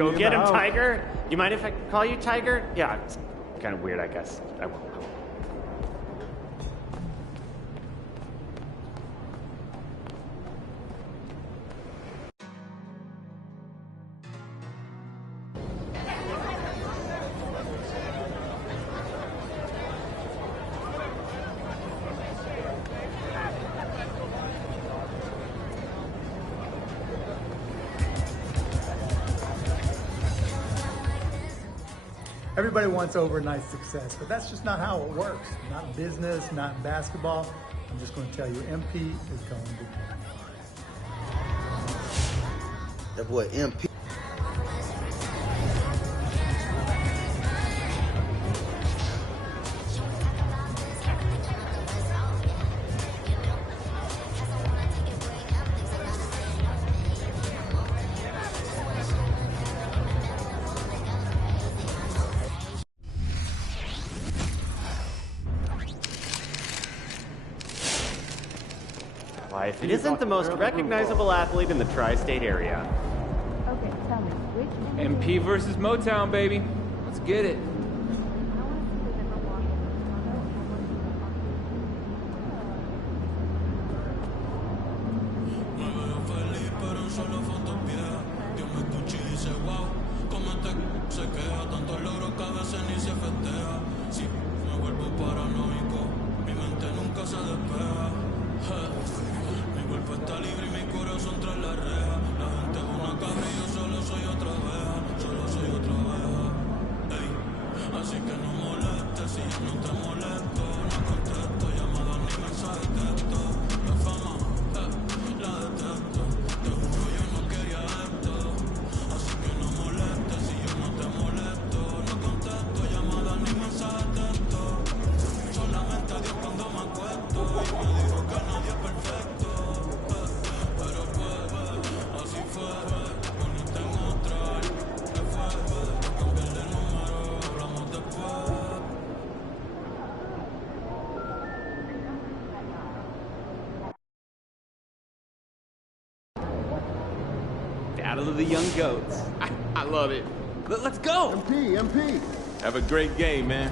Go get him, Tiger. You mind if I call you Tiger? Yeah, it's kind of weird, I guess. I won't. Everybody wants overnight success, but that's just not how it works. Not in business, not in basketball. I'm just going to tell you, MP is going to be fine. That boy MP. Why, if it isn't the most recognizable athlete in the tri-state area. Okay, tell me, which MP versus Motown, baby. Let's get it. Battle of the young goats. I love it. Let's go. MP. Have a great game, man.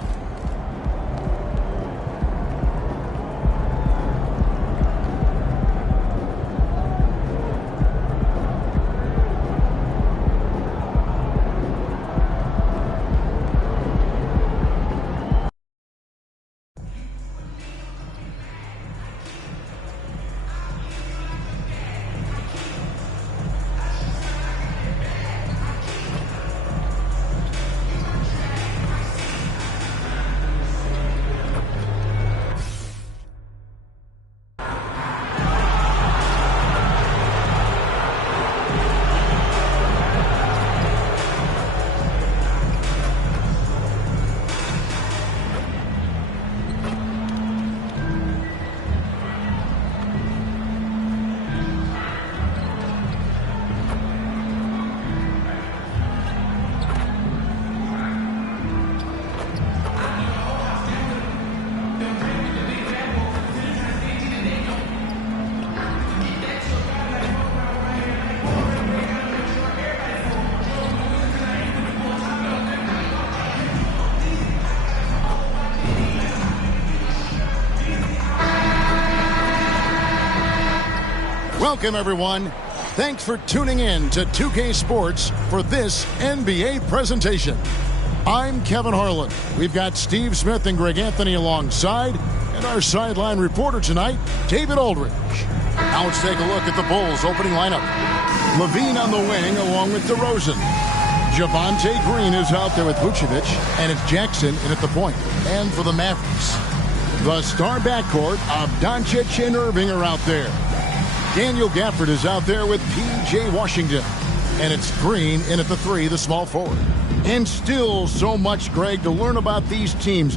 Welcome, everyone. Thanks for tuning in to 2K Sports for this NBA presentation. I'm Kevin Harlan. We've got Steve Smith and Greg Anthony alongside, and our sideline reporter tonight, David Aldridge. Now let's take a look at the Bulls' opening lineup. Levine on the wing along with DeRozan. Javonte Green is out there with Vucevic, and it's Jackson in at the point. And for the Mavericks, the star backcourt of Doncic and Irving are out there. Daniel Gafford is out there with P.J. Washington. And it's Green in at the three, the small forward. And still so much, Greg, to learn about these teams.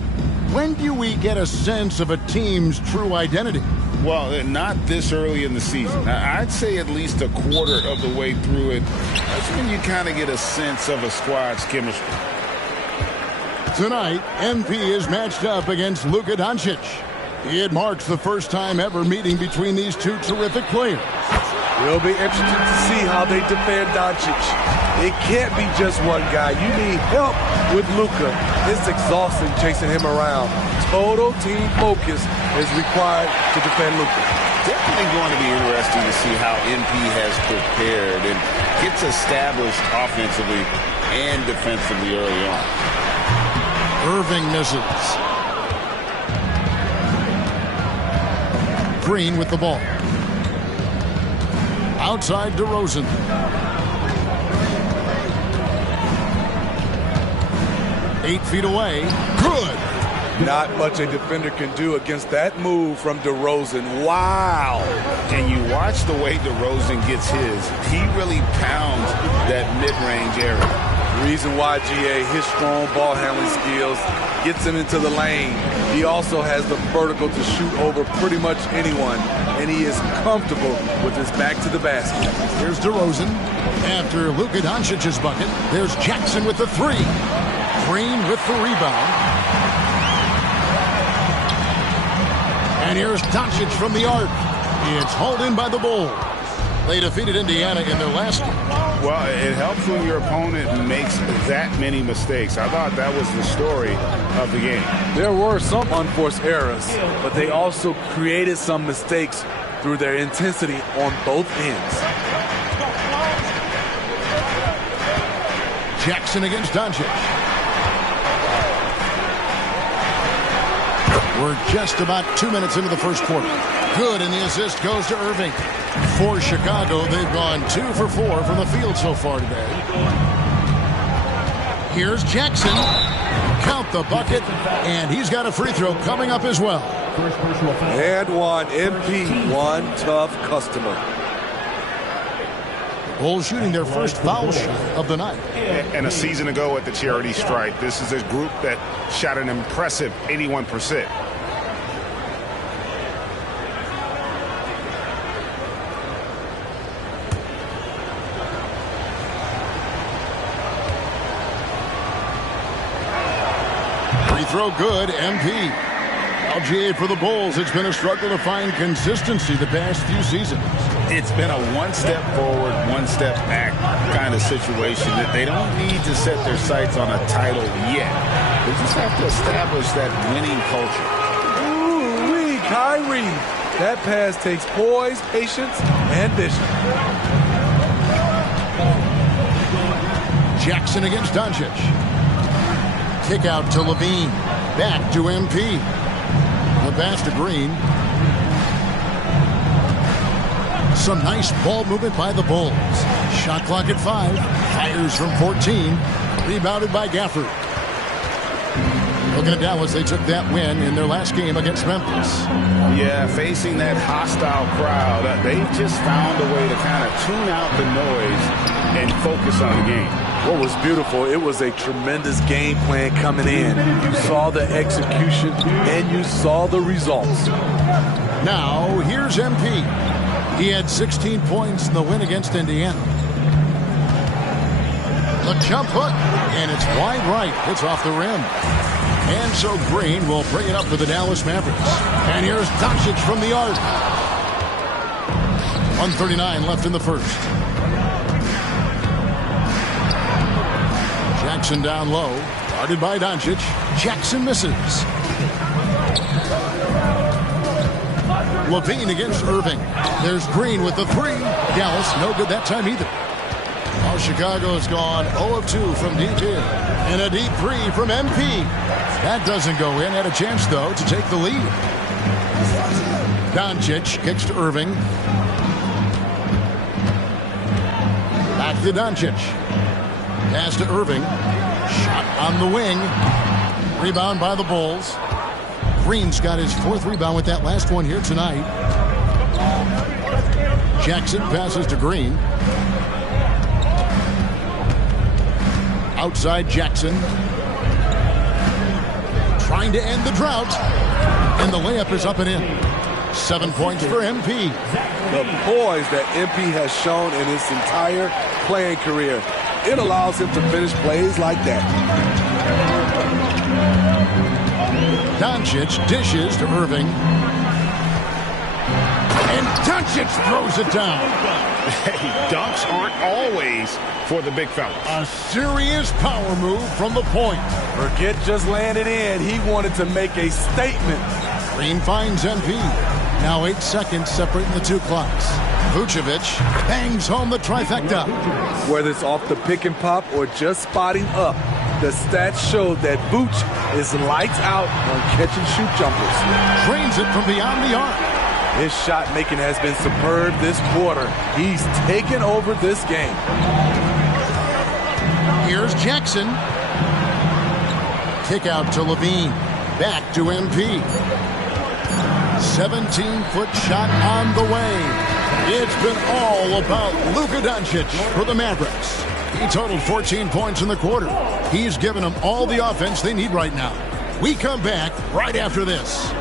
When do we get a sense of a team's true identity? Well, not this early in the season. I'd say at least a quarter of the way through it. That's when you kind of get a sense of a squad's chemistry. Tonight, MP is matched up against Luka Doncic. It marks the first time ever meeting between these two terrific players. It'll be interesting to see how they defend Doncic. It can't be just one guy. You need help with Luka. It's exhausting chasing him around. Total team focus is required to defend Luka. Definitely going to be interesting to see how MP has prepared and gets established offensively and defensively early on. Irving misses. Green with the ball. Outside DeRozan. Eight feet away. Good. Not much a defender can do against that move from DeRozan. Wow. And you watch the way DeRozan gets his. He really pounds that mid-range area. Reason why, GA, his strong ball handling skills gets him into the lane. He also has the vertical to shoot over pretty much anyone, and he is comfortable with his back to the basket. Here's DeRozan. After Luka Doncic's bucket, there's Jackson with the three. Green with the rebound. And here's Doncic from the arc. It's hauled in by the Bulls. They defeated Indiana in their last game. Well, it helps when your opponent makes that many mistakes. I thought that was the story of the game. There were some unforced errors, but they also created some mistakes through their intensity on both ends. Jackson against Doncic. We're just about 2 minutes into the first quarter. Good, and the assist goes to Irving. For Chicago, they've gone 2 for 4 from the field so far today. Here's Jackson. Count the bucket, and he's got a free throw coming up as well. And one, MP, one tough customer. Bulls shooting their first foul shot of the night. And a season ago at the charity stripe, this is a group that shot an impressive 81%. Throw good, MP. LGA for the Bulls. It's been a struggle to find consistency the past few seasons. It's been a one step forward, one step back kind of situation that they don't need to set their sights on a title yet. They just have to establish that winning culture. Ooh-wee, Kyrie. That pass takes poise, patience, and vision. Jackson against Doncic. Kick out to Levine. Back to MP. The pass to Green. Some nice ball movement by the Bulls. Shot clock at 5. Fires from 14. Rebounded by Gafford. Looking at Dallas, they took that win in their last game against Memphis. Yeah, facing that hostile crowd, they've just found a way to kind of tune out the noise and focus on the game. What was beautiful, it was a tremendous game plan coming in. You saw the execution, and you saw the results. Now, here's MP. He had 16 points in the win against Indiana. The jump hook, and it's wide right. It's off the rim. And so Green will bring it up for the Dallas Mavericks. And here's Doncic from the arc. 1:39 left in the first. Jackson down low. Guarded by Doncic. Jackson misses. Levine against Irving. There's Green with the three. Dallas, no good that time either. Now Chicago's gone 0 of 2 from deep here. And a deep three from MP. That doesn't go in. Had a chance, though, to take the lead. Doncic kicks to Irving. Back to Doncic. Pass to Irving. Shot on the wing. Rebound by the Bulls. Green's got his 4th rebound with that last one here tonight. Jackson passes to Green. Outside Jackson. Trying to end the drought. And the layup is up and in. 7 points for MP. The poise that MP has shown in his entire playing career. It allows him to finish plays like that. Doncic dishes to Irving. And Doncic throws it down. Hey, dunks aren't always for the big fella. A serious power move from the point. Forget just laying it in. He wanted to make a statement. Green finds MP. Now 8 seconds separating the two clocks. Vucevic bangs home the trifecta. Whether it's off the pick and pop or just spotting up, the stats show that Vooch is lights out on catch and shoot jumpers. Drains it from beyond the arc. His shot making has been superb this quarter. He's taken over this game. Here's Jackson. Kick out to Levine. Back to MP. 17-foot shot on the way. It's been all about Luka Doncic for the Mavericks. He totaled 14 points in the quarter. He's given them all the offense they need right now. We come back right after this.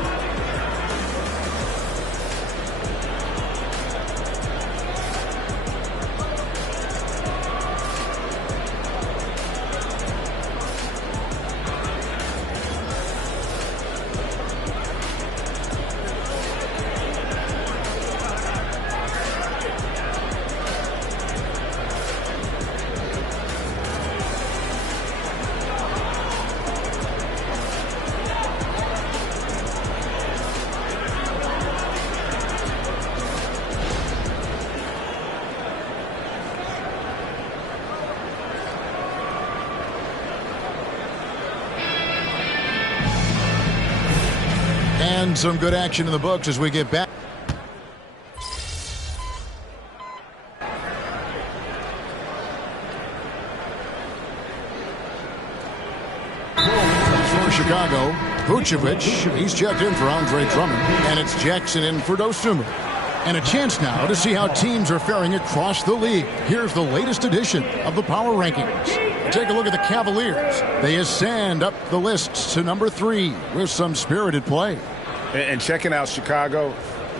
And some good action in the books as we get back. For Chicago, Vucevic, he's checked in for Andre Drummond, and it's Jackson in for Dosunmu. And a chance now to see how teams are faring across the league. Here's the latest edition of the Power Rankings. Take a look at the Cavaliers. They ascend up the lists to number 3 with some spirited play. And checking out Chicago,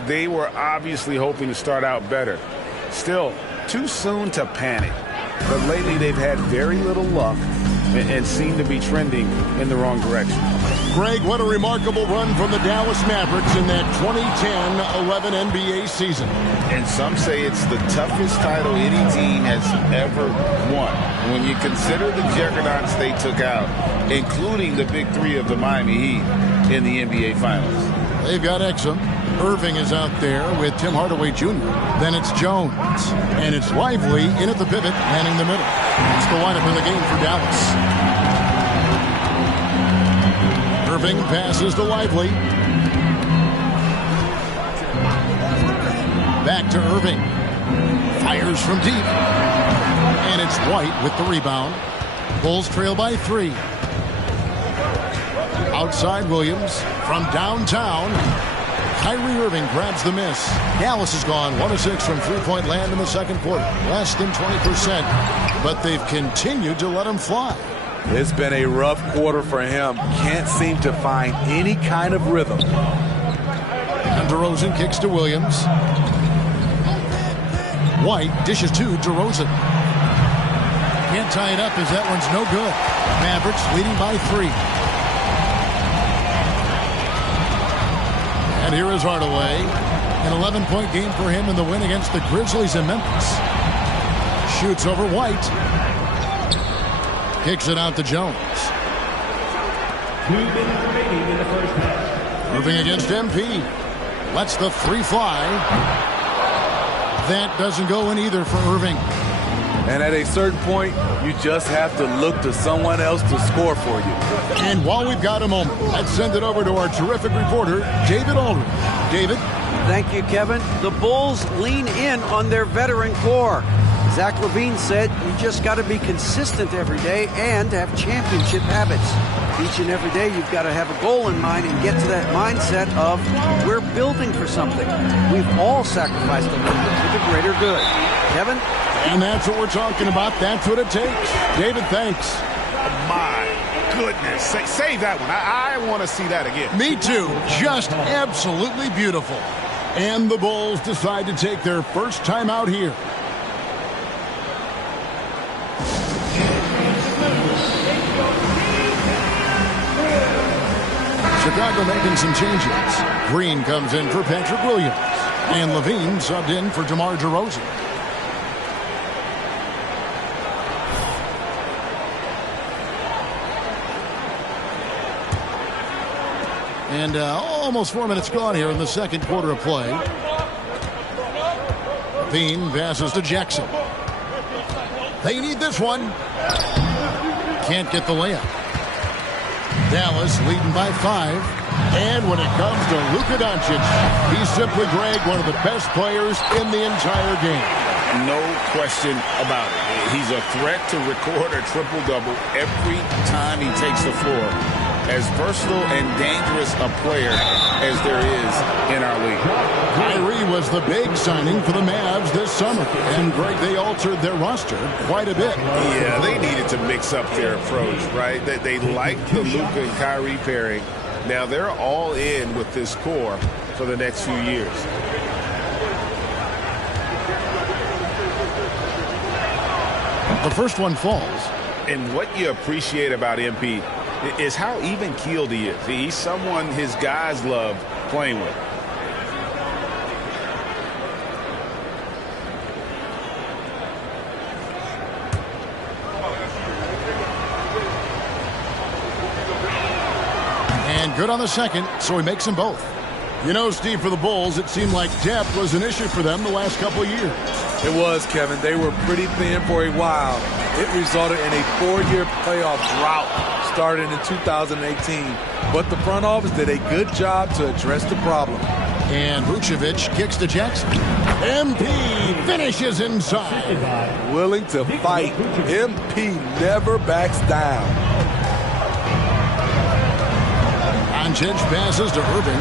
they were obviously hoping to start out better. Still, too soon to panic. But lately they've had very little luck and seem to be trending in the wrong direction. Greg, what a remarkable run from the Dallas Mavericks in that 2010-11 NBA season. And some say it's the toughest title any team has ever won. When you consider the juggernauts they took out, including the big 3 of the Miami Heat in the NBA Finals. They've got Exum. Irving is out there with Tim Hardaway Jr. Then it's Jones. And it's Lively in at the pivot, manning the middle. It's the lineup in the game for Dallas. Irving passes to Lively. Back to Irving. Fires from deep. And it's White with the rebound. Bulls trail by 3. Outside Williams from downtown. Kyrie Irving grabs the miss. Dallas has gone 1 of 6 from three-point land in the second quarter. Less than 20%. But they've continued to let him fly. It's been a rough quarter for him. Can't seem to find any kind of rhythm. And DeRozan kicks to Williams. White dishes to DeRozan. Can't tie it up as that one's no good. Mavericks leading by 3. And here is Hardaway. An 11-point game for him in the win against the Grizzlies in Memphis. Shoots over White. Kicks it out to Jones. 2 minutes remaining in the first half. Moving against MP. Lets the 3 fly. That doesn't go in either for Irving. And at a certain point, you just have to look to someone else to score for you. And while we've got a moment, let's send it over to our terrific reporter, David Aldridge. David? Thank you, Kevin. The Bulls lean in on their veteran core. Zach LaVine said you just got to be consistent every day and have championship habits. Each and every day you've got to have a goal in mind and get to that mindset of we're building for something. We've all sacrificed a little bit for the greater good. Kevin? And that's what we're talking about. That's what it takes. David, thanks. My goodness. Save that one. I want to see that again. Me too. Just absolutely beautiful. And the Bulls decide to take their first time out here. Chicago making some changes. Green comes in for Patrick Williams. And Levine subbed in for DeMar DeRozan. And almost 4 minutes gone here in the second quarter of play. Bean passes to Jackson. They need this one. Can't get the layup. Dallas leading by 5. And when it comes to Luka Doncic, he's simply, Greg, one of the best players in the entire game. No question about it. He's a threat to record a triple-double every time he takes the floor. As versatile and dangerous a player as there is in our league. Kyrie was the big signing for the Mavs this summer. And, Greg, they altered their roster quite a bit. Yeah, they needed to mix up their approach, right? They liked the Luka and Kyrie pairing. Now they're all in with this core for the next few years. The first one falls. And what you appreciate about MP is how even-keeled he is. He's someone his guys love playing with. And good on the second, so he makes them both. You know, Steve, for the Bulls, it seemed like depth was an issue for them the last couple of years. It was, Kevin. They were pretty thin for a while. It resulted in a 4-year playoff drought starting in 2018. But the front office did a good job to address the problem. And Vucevic kicks to Jackson. MP finishes inside. Willing to fight. MP never backs down. Doncic passes to Irving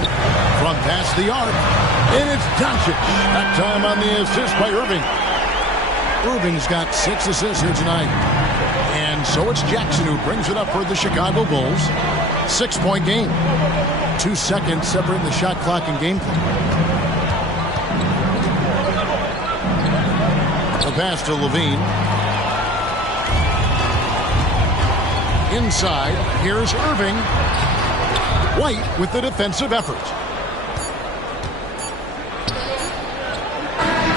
from past the arc. And it's Doncic. That time on the assist by Irving. Irving's got 6 assists here tonight. And so it's Jackson who brings it up for the Chicago Bulls. 6-point game. 2 seconds separating the shot clock and game clock. The pass to Levine. Inside, here's Irving. White with the defensive effort.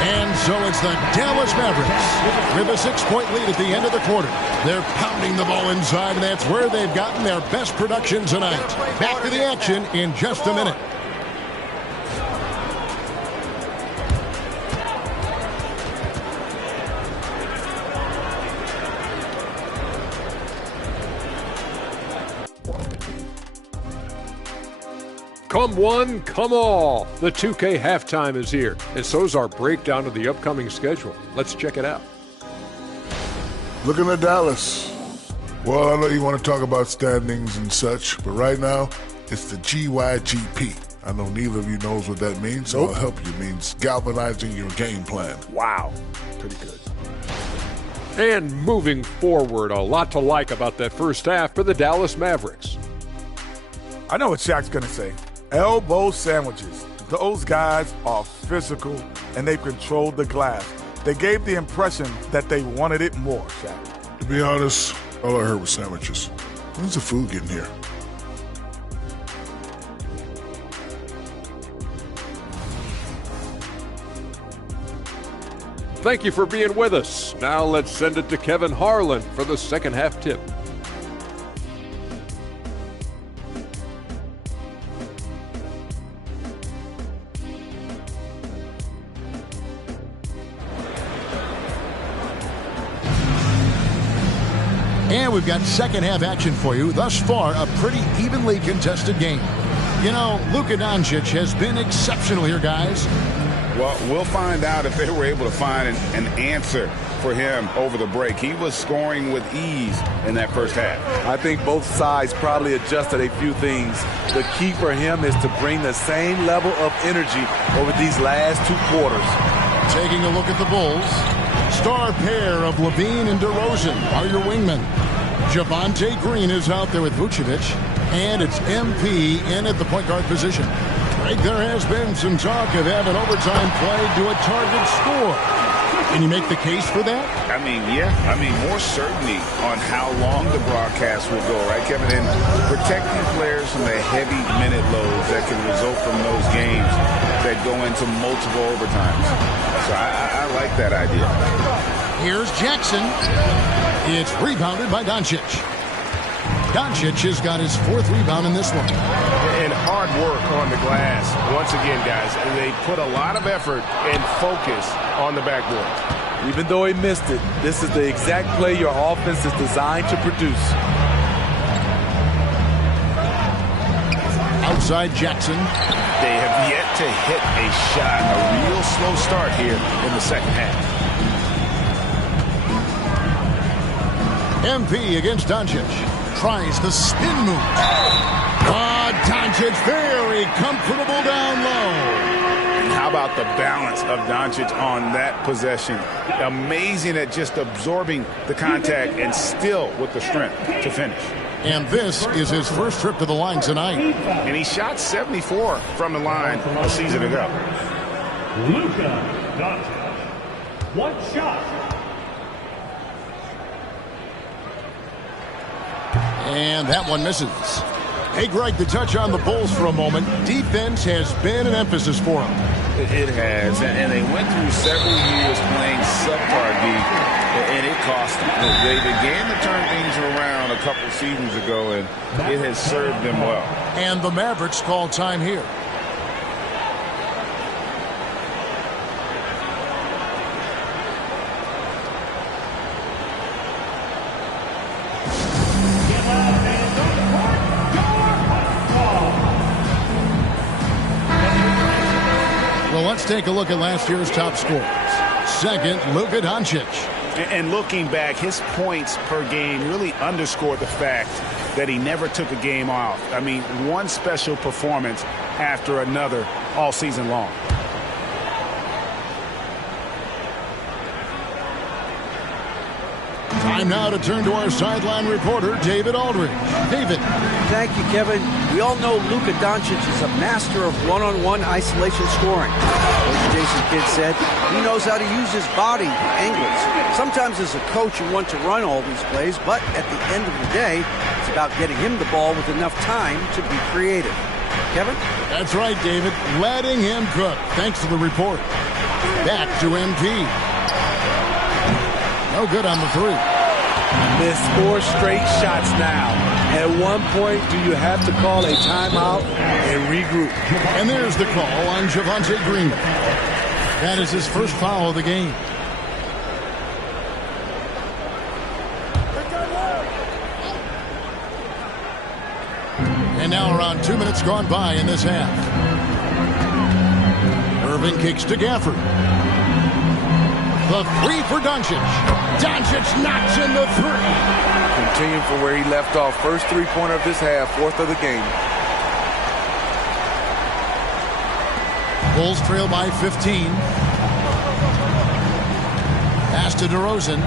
And so it's the Dallas Mavericks with a 6-point lead at the end of the quarter. They're pounding the ball inside, and that's where they've gotten their best production tonight. Back to the action in just a minute. Come one, come all. The 2K halftime is here, and so's our breakdown of the upcoming schedule. Let's check it out. Looking at Dallas. Well, I know you want to talk about standings and such, but right now, it's the GYGP. I know neither of you knows what that means, so I'll help you. It means galvanizing your game plan. Wow. Pretty good. And moving forward, a lot to like about that first half for the Dallas Mavericks. I know what Shaq's going to say. Elbow sandwiches. Those guys are physical, and they've controlled the glass. They gave the impression that they wanted it more, Shaq. To be honest, all I heard was sandwiches. When's the food getting here? Thank you for being with us. Now let's send it to Kevin Harlan for the second half tip. And we've got second half action for you. Thus far, a pretty evenly contested game. You know, Luka Doncic has been exceptional here, guys. Well, we'll find out if they were able to find an answer for him over the break. He was scoring with ease in that first half. I think both sides probably adjusted a few things. The key for him is to bring the same level of energy over these last 2 quarters. Taking a look at the Bulls. Star pair of Levine and DeRozan are your wingmen. Javonte Green is out there with Vucevic, and it's MP in at the point guard position. Greg, there has been some talk of having overtime played to a target score. Can you make the case for that? I mean, yeah. I mean, more certainty on how long the broadcast will go, right, Kevin? And protecting players from the heavy minute loads that can result from those games that go into multiple overtimes. So I like that idea. Here's Jackson. It's rebounded by Doncic. Doncic has got his 4th rebound in this one. And hard work on the glass. Once again, guys, they put a lot of effort and focus on the backboard. Even though he missed it, this is the exact play your offense is designed to produce. Outside Jackson. They have yet to hit a shot. A real slow start here in the second half. MP against Doncic. Tries the spin move. Doncic very comfortable down low. How about the balance of Doncic on that possession? Amazing at just absorbing the contact and still with the strength to finish. And this is his first trip to the line tonight. And he shot 74 from the line a season ago. Luka Doncic. One shot. And that one misses. Hey, Greg, to touch on the Bulls for a moment, defense has been an emphasis for them. It has, and they went through several years playing subpar D, and it cost them. They began to turn things around a couple seasons ago, and it has served them well. And the Mavericks call time here. Well, let's take a look at last year's top scorers. Second, Luka Doncic. And looking back, his points per game really underscored the fact that he never took a game off. I mean, one special performance after another all season long. Time now to turn to our sideline reporter, David Aldridge. David. Thank you, Kevin. We all know Luka Doncic is a master of one-on-one isolation scoring. Coach Jason Kidd said he knows how to use his body angles. Sometimes as a coach you want to run all these plays, but at the end of the day, it's about getting him the ball with enough time to be creative. Kevin? That's right, David. Letting him cook. Thanks for the report. Back to MP. No good on the three. Missed 4 straight shots now. At one point, do you have to call a timeout and regroup? And there's the call on Javonte Green. That is his first foul of the game. And now around 2 minutes gone by in this half. Irving kicks to Gafford. The three for Doncic. Doncic knocks in the three. Continuing from where he left off. First three-pointer of this half, fourth of the game. Bulls trail by 15. Pass to DeRozan.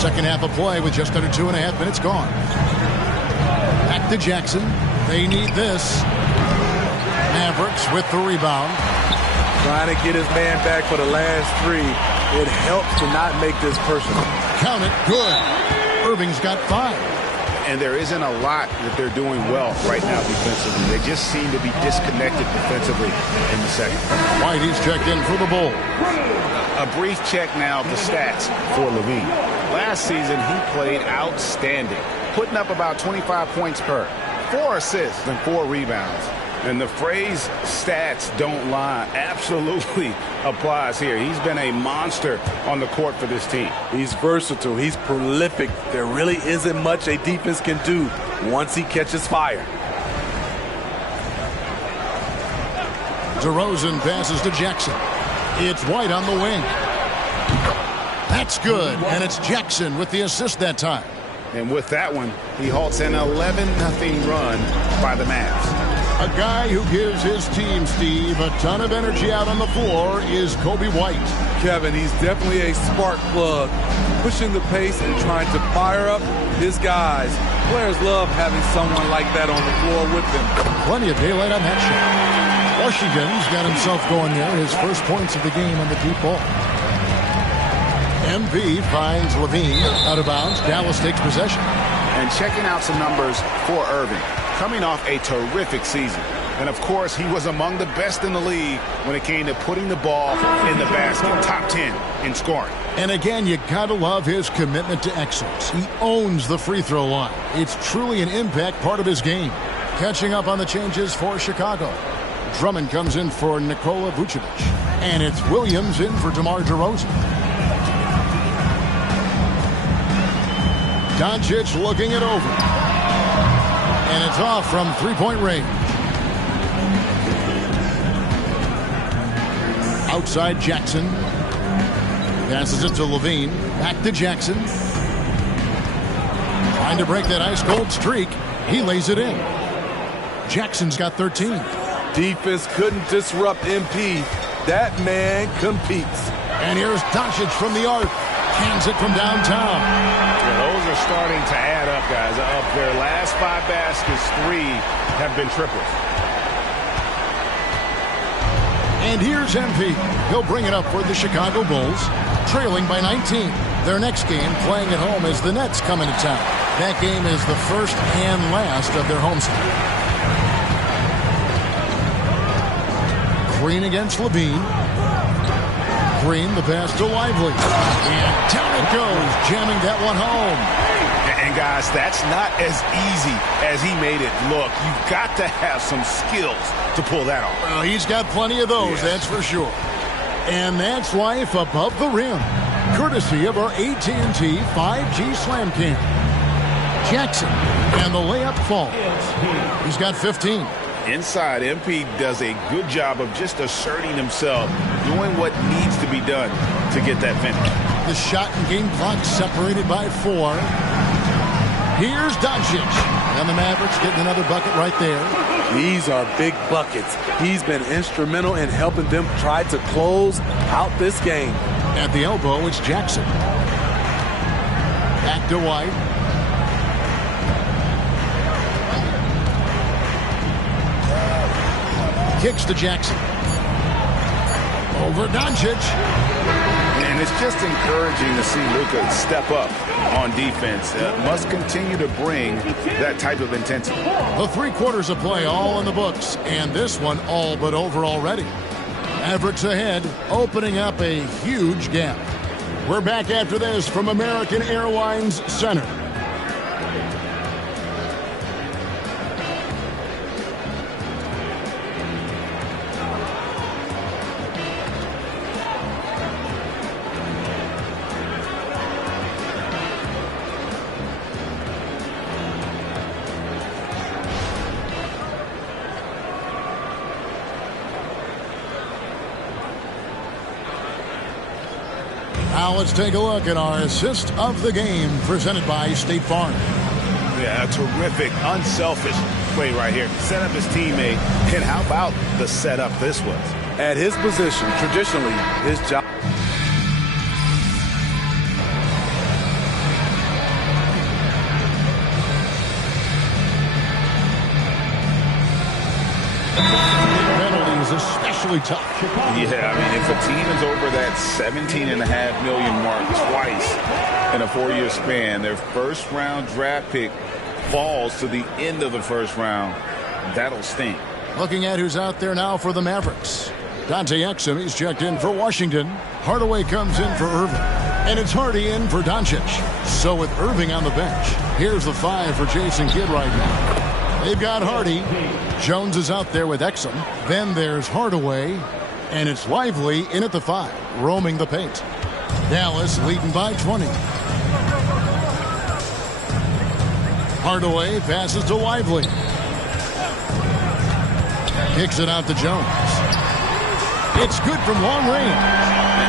Second half of play with just under 2.5 minutes gone. Back to Jackson. They need this. Mavericks with the rebound. Trying to get his man back for the last three. It helps to not make this personal. Count it. Good. Irving's got 5. And there isn't a lot that they're doing well right now defensively. They just seem to be disconnected defensively in the second. Whitey's checked in for the Bulls. A brief check now of the stats for Levine. Last season, he played outstanding, putting up about 25 points per, 4 assists and 4 rebounds. And the phrase stats don't lie absolutely applies here. He's been a monster on the court for this team. He's versatile. He's prolific. There really isn't much a defense can do once he catches fire. DeRozan passes to Jackson. It's White on the wing. That's good. And it's Jackson with the assist that time. And with that one, he halts an 11-0 run by the Mavs. A guy who gives his team, Steve, a ton of energy out on the floor is Kobe White. Kevin, he's definitely a spark plug, pushing the pace and trying to fire up his guys. Players love having someone like that on the floor with them. Plenty of daylight on that shot. Washington's got himself going there, his first points of the game on the deep ball. MP finds Levine out of bounds. Dallas takes possession. And checking out some numbers for Irving. Coming off a terrific season. And, of course, he was among the best in the league when it came to putting the ball in the basket. Top 10 in scoring. And again, you gotta love his commitment to excellence. He owns the free throw line. It's truly an impact part of his game. Catching up on the changes for Chicago. Drummond comes in for Nikola Vucevic. And it's Williams in for DeMar DeRozan. Doncic looking it over. And it's off from three-point range. Outside Jackson. Passes it to Levine. Back to Jackson. Trying to break that ice-cold streak. He lays it in. Jackson's got 13. Defense couldn't disrupt MP. That man competes. And here's Doncic from the arc. Cans it from downtown. Yeah, those are starting to add up, guys. Of their last 5 baskets, 3 have been triples. And here's MP. He'll bring it up for the Chicago Bulls, trailing by 19. Their next game, playing at home, as the Nets come into town. That game is the first and last of their homestand. Green against Levine. Green, the pass to Lively. And down it goes, jamming that one home. And guys, that's not as easy as he made it look. You've got to have some skills to pull that off. Well, he's got plenty of those, that's for sure. And that's life above the rim, courtesy of our AT&T 5G Slam Cam. Jackson, and the layup falls. He's got 15. Inside, MP does a good job of just asserting himself, doing what needs to be done to get that finish. The shot and game clock separated by 4. Here's Doncic. And the Mavericks getting another bucket right there. These are big buckets. He's been instrumental in helping them try to close out this game. At the elbow, it's Jackson. Back to White. Kicks to Jackson. Over Doncic. And it's just encouraging to see Luka step up on defense. Must continue to bring that type of intensity. The 3 quarters of play all in the books, and this one all but over already. Mavericks ahead, opening up a huge gap. We're back after this from American Airlines Center. Now let's take a look at our assist of the game presented by State Farm. Yeah, a terrific, unselfish play right here. Set up his teammate, and how about the setup this was? At his position, traditionally, his job. Penalties especially tough. Yeah, I mean, if a team is over that $17.5 million mark twice in a 4-year span, their first-round draft pick falls to the end of the first round, that'll sting. Looking at who's out there now for the Mavericks. Dante Exum, he's checked in for Washington. Hardaway comes in for Irving. And it's Hardy in for Doncic. So with Irving on the bench, here's the 5 for Jason Kidd right now. They've got Hardy. Jones is out there with Exum. Then there's Hardaway. And it's Lively in at the 5, roaming the paint. Dallas leading by 20. Hardaway passes to Lively. Kicks it out to Jones. It's good from long range.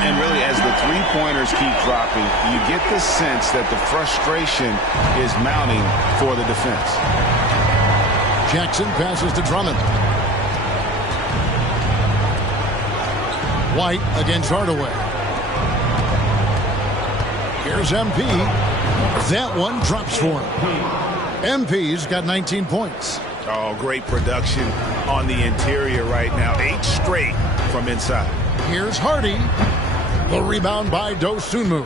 And really, as the three-pointers keep dropping, you get the sense that the frustration is mounting for the defense. Jackson passes to Drummond. White against Hardaway. Here's MP. That one drops for him. MP's got 19 points. Oh, great production on the interior right now. 8 straight from inside. Here's Hardy. The rebound by Dosunmu.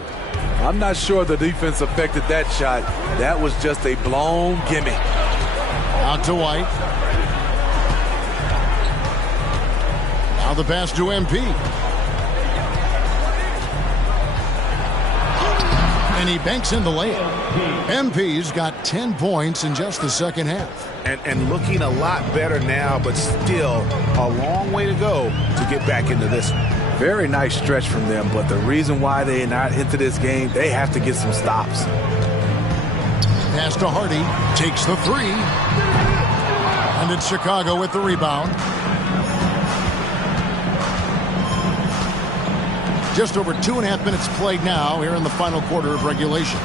I'm not sure the defense affected that shot. That was just a blown gimme. Out to White. Now the pass to MP. And he banks in the layup. MP's got 10 points in just the second half. And looking a lot better now, but still a long way to go to get back into this one. Very nice stretch from them, but the reason why they're not into this game, they have to get some stops. Pass to Hardy, takes the three. And it's Chicago with the rebound. Just over 2.5 minutes played now here in the final quarter of regulation.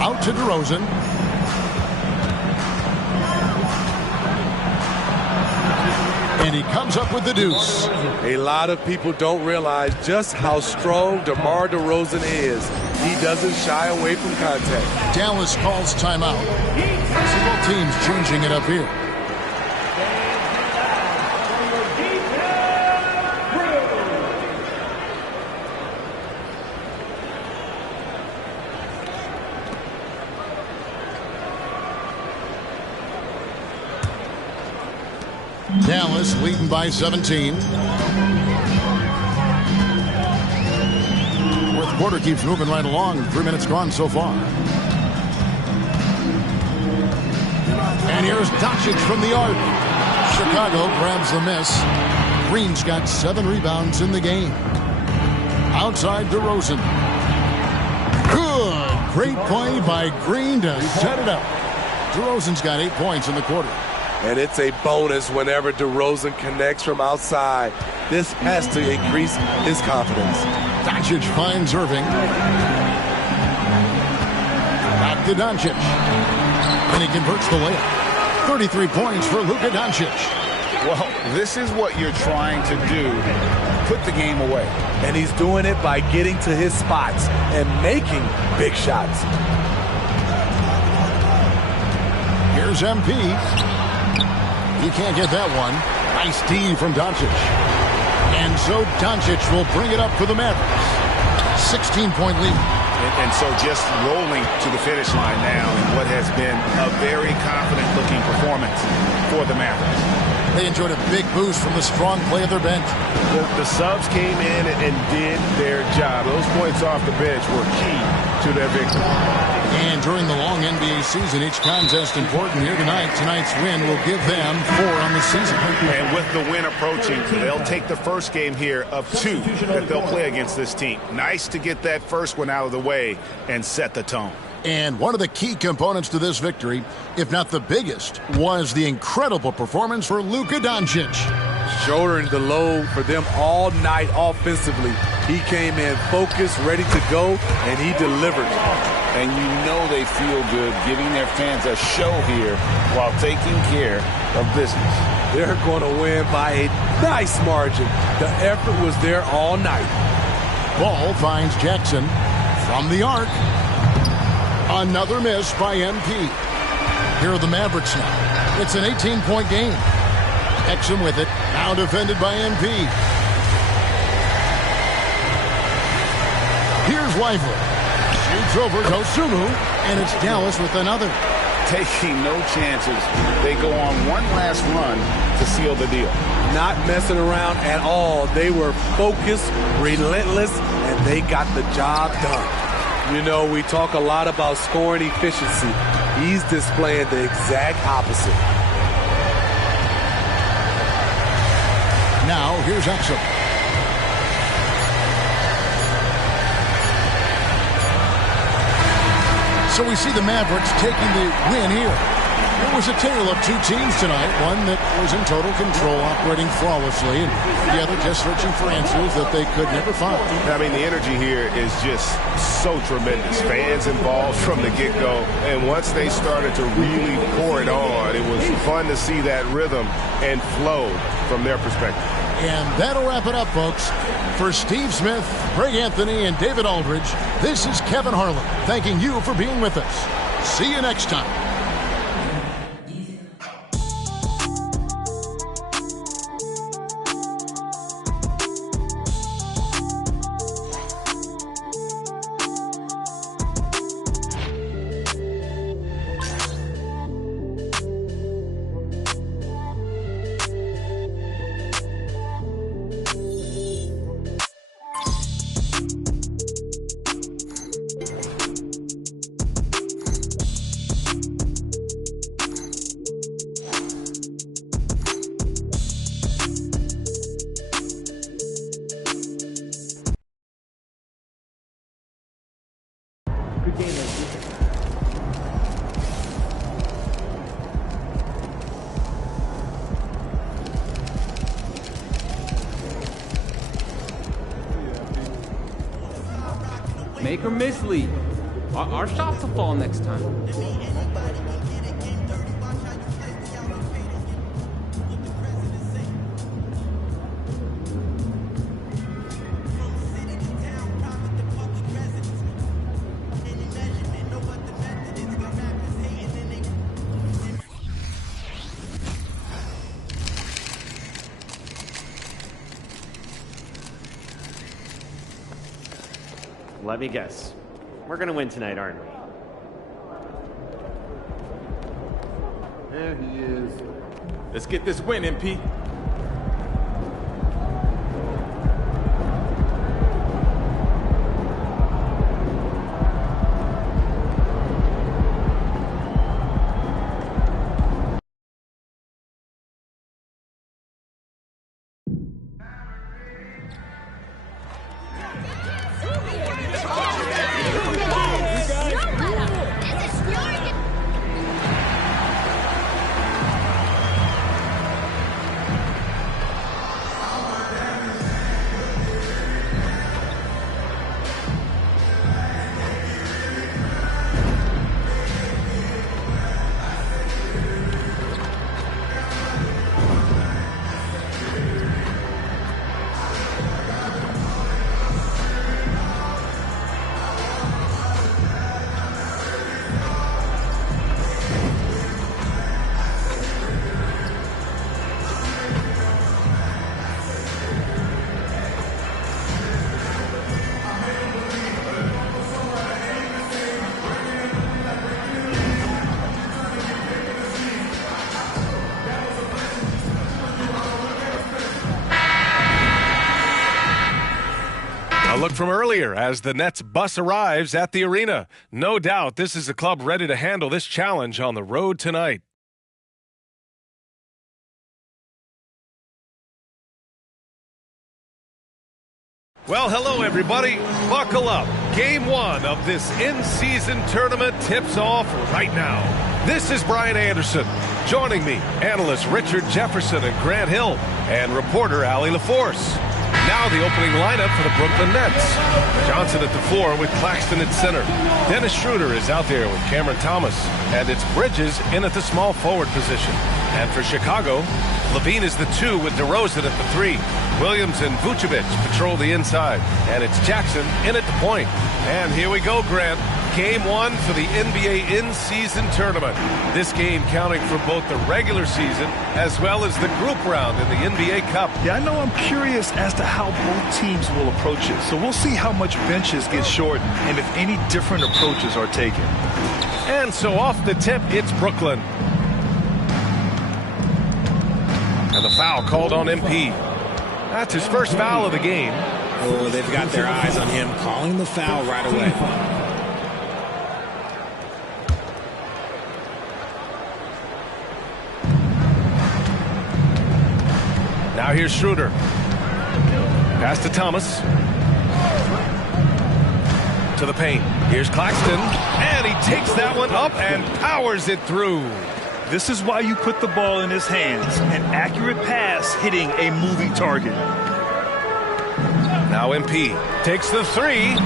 Out to DeRozan. And he comes up with the deuce. A lot of people don't realize just how strong DeMar DeRozan is. He doesn't shy away from contact. Dallas calls timeout. Both teams changing it up here. Dallas leading by 17. Fourth quarter keeps moving right along. 3 minutes gone so far. And here's Doncic from the arc. Chicago grabs the miss. Green's got 7 rebounds in the game. Outside DeRozan. Good. Great play by Green to set it up. DeRozan's got 8 points in the quarter. And it's a bonus whenever DeRozan connects from outside. This has to increase his confidence. Doncic finds Irving. Back to Doncic. And he converts the layup. 33 points for Luka Doncic. Well, this is what you're trying to do. Put the game away. And he's doing it by getting to his spots and making big shots. Here's MP. He can't get that one. Nice D from Doncic. And so Doncic will bring it up for the Mavericks. 16-point lead. And so just rolling to the finish line now in what has been a very confident-looking performance for the Mavericks. They enjoyed a big boost from the strong play of their bench. The subs came in and did their job. Those points off the bench were key to their victory. And during the long NBA season, each contest important here tonight. Tonight's win will give them 4 on the season. And with the win approaching, they'll take the first game here of 2 that they'll play against this team. Nice to get that first one out of the way and set the tone. And one of the key components to this victory, if not the biggest, was the incredible performance for Luka Doncic. Shouldering the load for them all night offensively. He came in focused, ready to go, and he delivered. And you know they feel good giving their fans a show here while taking care of business. They're going to win by a nice margin. The effort was there all night. Ball finds Jackson from the arc. Another miss by MP. Here are the Mavericks now. It's an 18-point game. Exum with it. Now defended by MP. Here's Lively. Shoots over Dosunmu, and it's Dallas with another. Taking no chances. They go on one last run to seal the deal. Not messing around at all. They were focused, relentless, and they got the job done. You know, we talk a lot about scoring efficiency. He's displaying the exact opposite. Now, here's Exum. So we see the Mavericks taking the win here. It was a tale of 2 teams tonight. One that was in total control, operating flawlessly, and the other just searching for answers that they could never find. I mean, the energy here is just so tremendous. Fans involved from the get-go, and once they started to really pour it on, it was fun to see that rhythm and flow from their perspective. And that'll wrap it up, folks. For Steve Smith, Greg Anthony, and David Aldridge, this is Kevin Harlan thanking you for being with us. See you next time. Make her mislead. Our shots will fall next time. Let me guess. We're gonna win tonight, aren't we? There he is. Let's get this win, MP. A look from earlier as the Nets bus arrives at the arena. No doubt this is a club ready to handle this challenge on the road tonight. Well, hello everybody. Buckle up. Game one of this in-season tournament tips off right now. This is Brian Anderson. Joining me, analysts Richard Jefferson and Grant Hill, and reporter Allie LaForce. Now the opening lineup for the Brooklyn Nets. Johnson at the 4 with Claxton at center. Dennis Schroeder is out there with Cameron Thomas. And it's Bridges in at the small forward position. And for Chicago, Levine is the 2 with DeRozan at the 3. Williams and Vucevic patrol the inside. And it's Jackson in at the point. And here we go, Grant. Game one for the NBA in-season tournament. This game counting for both the regular season as well as the group round in the NBA Cup. Yeah, I know I'm curious as to how both teams will approach it. So we'll see how much benches get shortened and if any different approaches are taken. And so off the tip, it's Brooklyn. And the foul called on MP. That's his first foul of the game. Oh, they've got their eyes on him, calling the foul right away. Now here's Schroeder. Pass to Thomas. To the paint. Here's Claxton. And he takes that one up and powers it through. This is why you put the ball in his hands. An accurate pass hitting a moving target. Now MP takes the 3.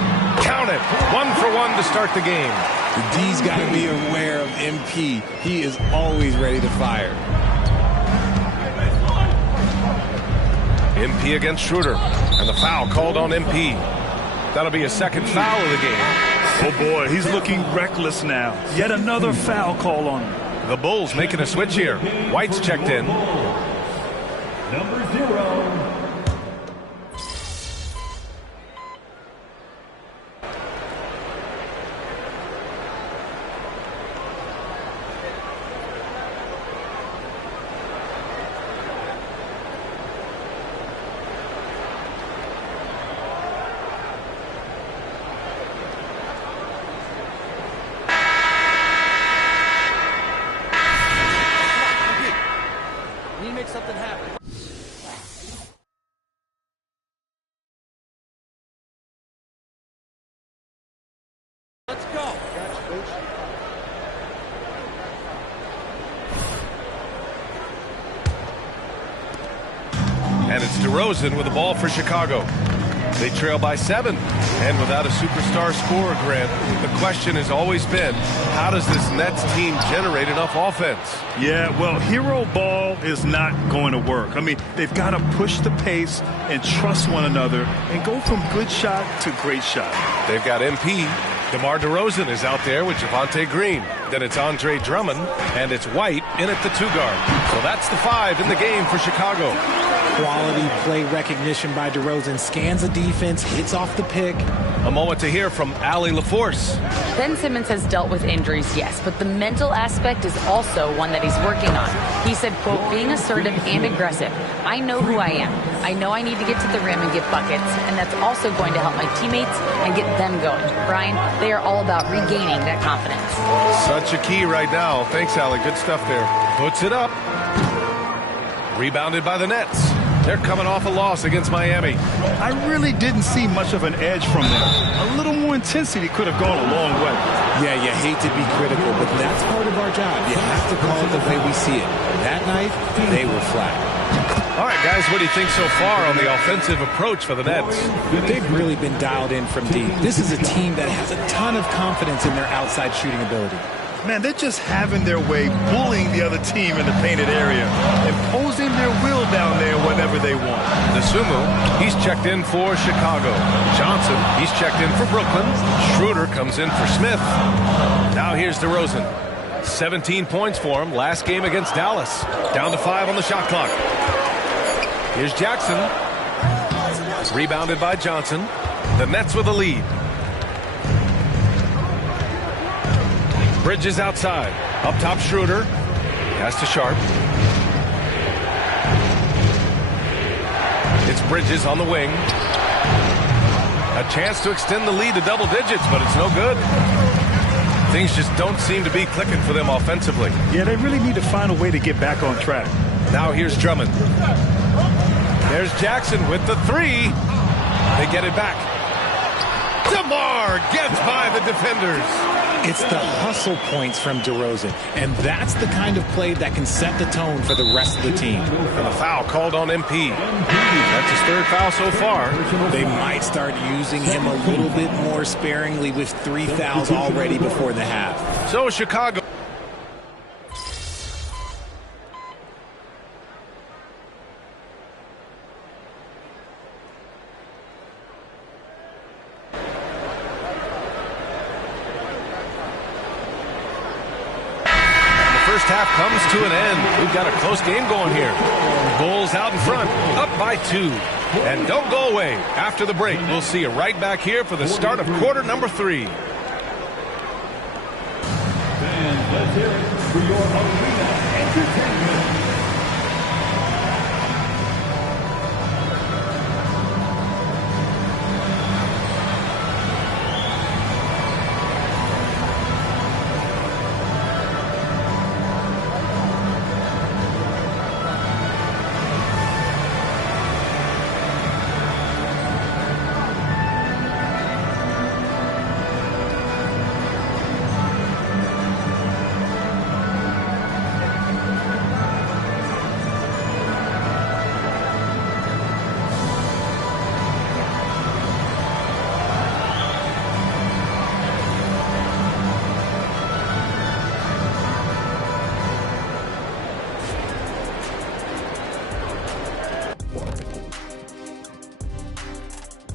Count it. 1 for 1 to start the game. The D's got to be aware of MP. He is always ready to fire. MP against Schroeder. And the foul called on MP. That'll be a second foul of the game. Oh boy, he's looking reckless now. Yet another foul call on him. The Bulls making a switch here. White's checked in. Number 0. Something happen. Let's go. And it's DeRozan with the ball for Chicago. They trail by 7. And without a superstar scorer, Grant, the question has always been, how does this Nets team generate enough offense? Yeah, well, hero ball is not going to work. I mean, they've got to push the pace and trust one another and go from good shot to great shot. They've got MP. DeMar DeRozan is out there with Javonte Green. Then it's Andre Drummond, and it's White in at the 2 guard. So that's the 5 in the game for Chicago. Quality play recognition by DeRozan. Scans the defense, hits off the pick. A moment to hear from Allie LaForce. Ben Simmons has dealt with injuries, yes, but the mental aspect is also one that he's working on. He said, quote, being assertive and aggressive. I know who I am. I know I need to get to the rim and get buckets, and that's also going to help my teammates and get them going. Brian, they are all about regaining that confidence. Such a key right now. Thanks, Allie. Good stuff there. Puts it up. Rebounded by the Nets. They're coming off a loss against Miami. I really didn't see much of an edge from them. A little more intensity could have gone a long way. Yeah, you hate to be critical, but that's part of our job. You have to call it the way we see it. That night, they were flat. All right, guys, what do you think so far on the offensive approach for the Nets? They've really been dialed in from deep. This is a team that has a ton of confidence in their outside shooting ability. Man, they're just having their way, bullying the other team in the painted area, imposing their will down there whenever they want. Nasumu, he's checked in for Chicago. Johnson, he's checked in for Brooklyn. Schroeder comes in for Smith. Now here's DeRozan. 17 points for him last game against Dallas. Down to 5 on the shot clock. Here's Jackson. Rebounded by Johnson. The Nets with a lead. Bridges outside. Up top, Schroeder. Pass to Sharp. It's Bridges on the wing. A chance to extend the lead to double digits, but it's no good. Things just don't seem to be clicking for them offensively. Yeah, they really need to find a way to get back on track. Now here's Drummond. There's Jackson with the 3. They get it back. DeMar gets by the defenders. It's the hustle points from DeRozan, and that's the kind of play that can set the tone for the rest of the team. And a foul called on MP. That's his 3rd foul so far. They might start using him a little bit more sparingly with 3 fouls already before the half. So Chicago. First half comes to an end. We've got a close game going here. Bulls out in front, up by 2. And don't go away. After the break, we'll see you right back here for the start of quarter number 3. And let's hear it for your arena entertainment.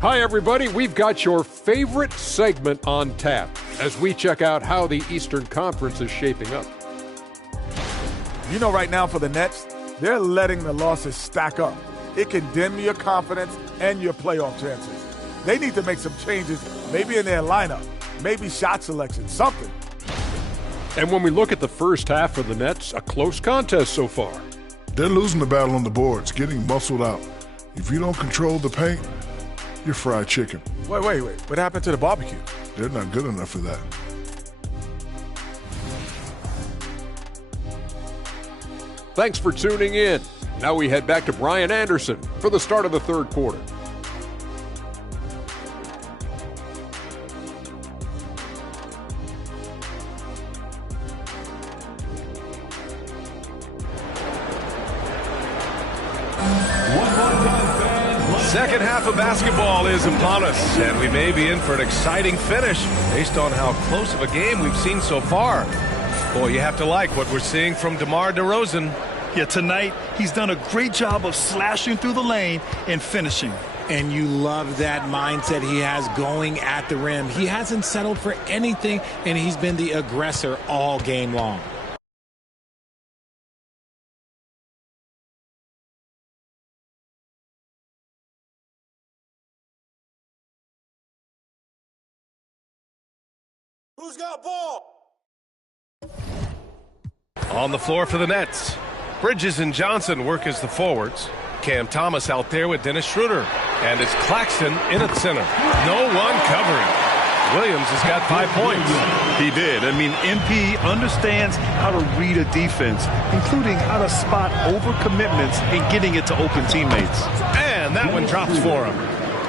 Hi, everybody. We've got your favorite segment on tap as we check out how the Eastern Conference is shaping up. You know, right now for the Nets, they're letting the losses stack up. It can dim your confidence and your playoff chances. They need to make some changes, maybe in their lineup, maybe shot selection, something. And when we look at the first half for the Nets, a close contest so far. They're losing the battle on the boards, getting muscled out. If you don't control the paint, you're fried chicken. Wait. What happened to the barbecue? They're not good enough for that. Thanks for tuning in. Now we head back to Brian Anderson for the start of the 3rd quarter. Second half of basketball is upon us, and we may be in for an exciting finish based on how close of a game we've seen so far. Boy, you have to like what we're seeing from DeMar DeRozan. Yeah, tonight he's done a great job of slashing through the lane and finishing. And you love that mindset he has going at the rim. He hasn't settled for anything, and he's been the aggressor all game long. Who's got ball? On the floor for the Nets. Bridges and Johnson work as the forwards. Cam Thomas out there with Dennis Schroeder. And it's Claxton in at center. No one covering. Williams has got 5 points. He did. I mean, MP understands how to read a defense, including how to spot overcommitments and getting it to open teammates. And that one drops for him.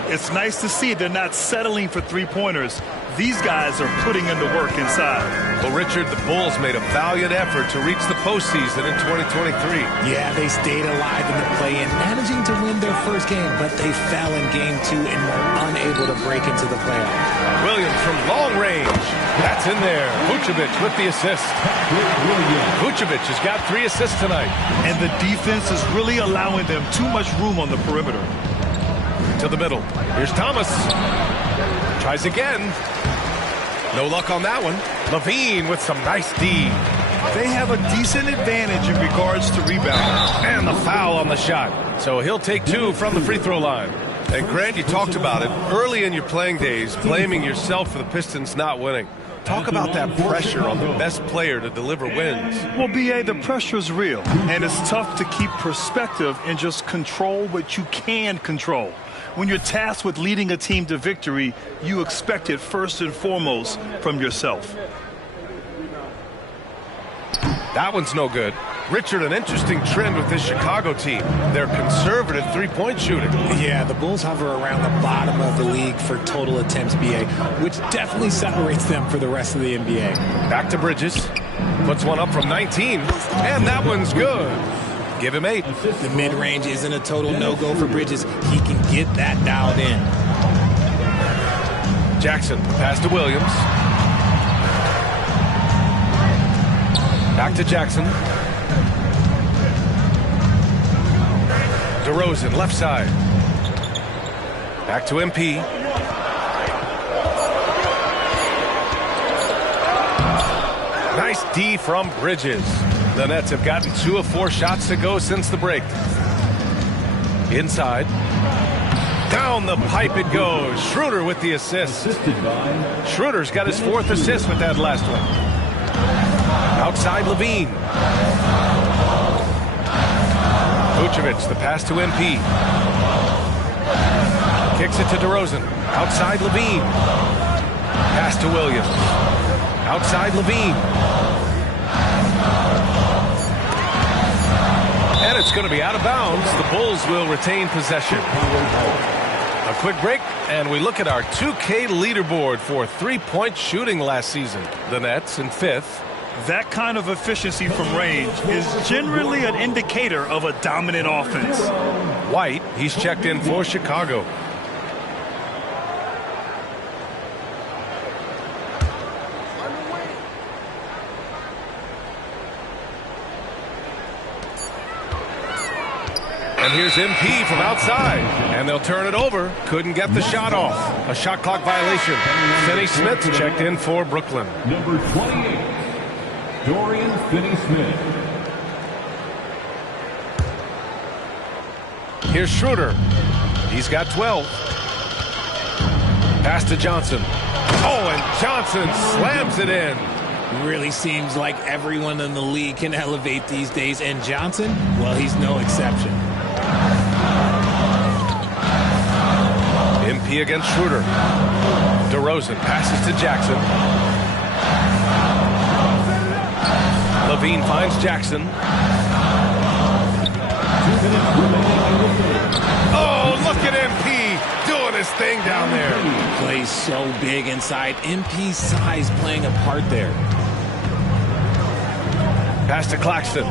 It's nice to see they're not settling for three-pointers. These guys are putting in the work inside. Well, Richard, the Bulls made a valiant effort to reach the postseason in 2023. Yeah, they stayed alive in the play-in, managing to win their first game, but they fell in game 2 and were unable to break into the playoffs. Williams from long range. That's in there. Vucevic with the assist. Vucevic has got 3 assists tonight. And the defense is really allowing them too much room on the perimeter. To the middle. Here's Thomas. Tries again. No luck on that one. Levine with some nice D. They have a decent advantage in regards to rebounding. And the foul on the shot. So he'll take 2 from the free throw line. And Grant, you talked about it early in your playing days, blaming yourself for the Pistons not winning. Talk about that pressure on the best player to deliver wins. Well, B.A., the pressure is real. And it's tough to keep perspective and just control what you can control. When you're tasked with leading a team to victory, you expect it first and foremost from yourself. That one's no good. Richard, an interesting trend with this Chicago team. They're conservative three-point shooting. Yeah, the Bulls hover around the bottom of the league for total attempts, BA, which definitely separates them for the rest of the NBA. Back to Bridges. Puts one up from 19, and that one's good. Give him 8. The mid-range isn't a total no-go for Bridges. He can get that dialed in. Jackson, pass to Williams. Back to Jackson. DeRozan, left side. Back to MP. Nice D from Bridges. The Nets have gotten 2 of 4 shots to go since the break. Inside. Down the pipe it goes. Schroeder with the assist. Schroeder's got his 4th assist with that last one. Outside Levine. Vucevic, the pass to MP. Kicks it to DeRozan. Outside Levine. Pass to Williams. Outside Levine. And it's going to be out of bounds. The Bulls will retain possession. A quick break, and we look at our 2K leaderboard for three-point shooting last season. The Nets in 5th. That kind of efficiency from range is generally an indicator of a dominant offense. White, he's checked in for Chicago. And here's MP from outside. And they'll turn it over. Couldn't get the shot off. A shot clock violation. Finney-Smith checked in for Brooklyn. Number 28, Dorian Finney-Smith. Here's Schroeder. He's got 12. Pass to Johnson. Oh, and Johnson slams it in. Really seems like everyone in the league can elevate these days. And Johnson, well, he's no exception. MP against Schroeder. DeRozan passes to Jackson. Levine finds Jackson. Oh, look at MP doing his thing down there. Plays so big inside. MP's size playing a part there. Pass to Claxton.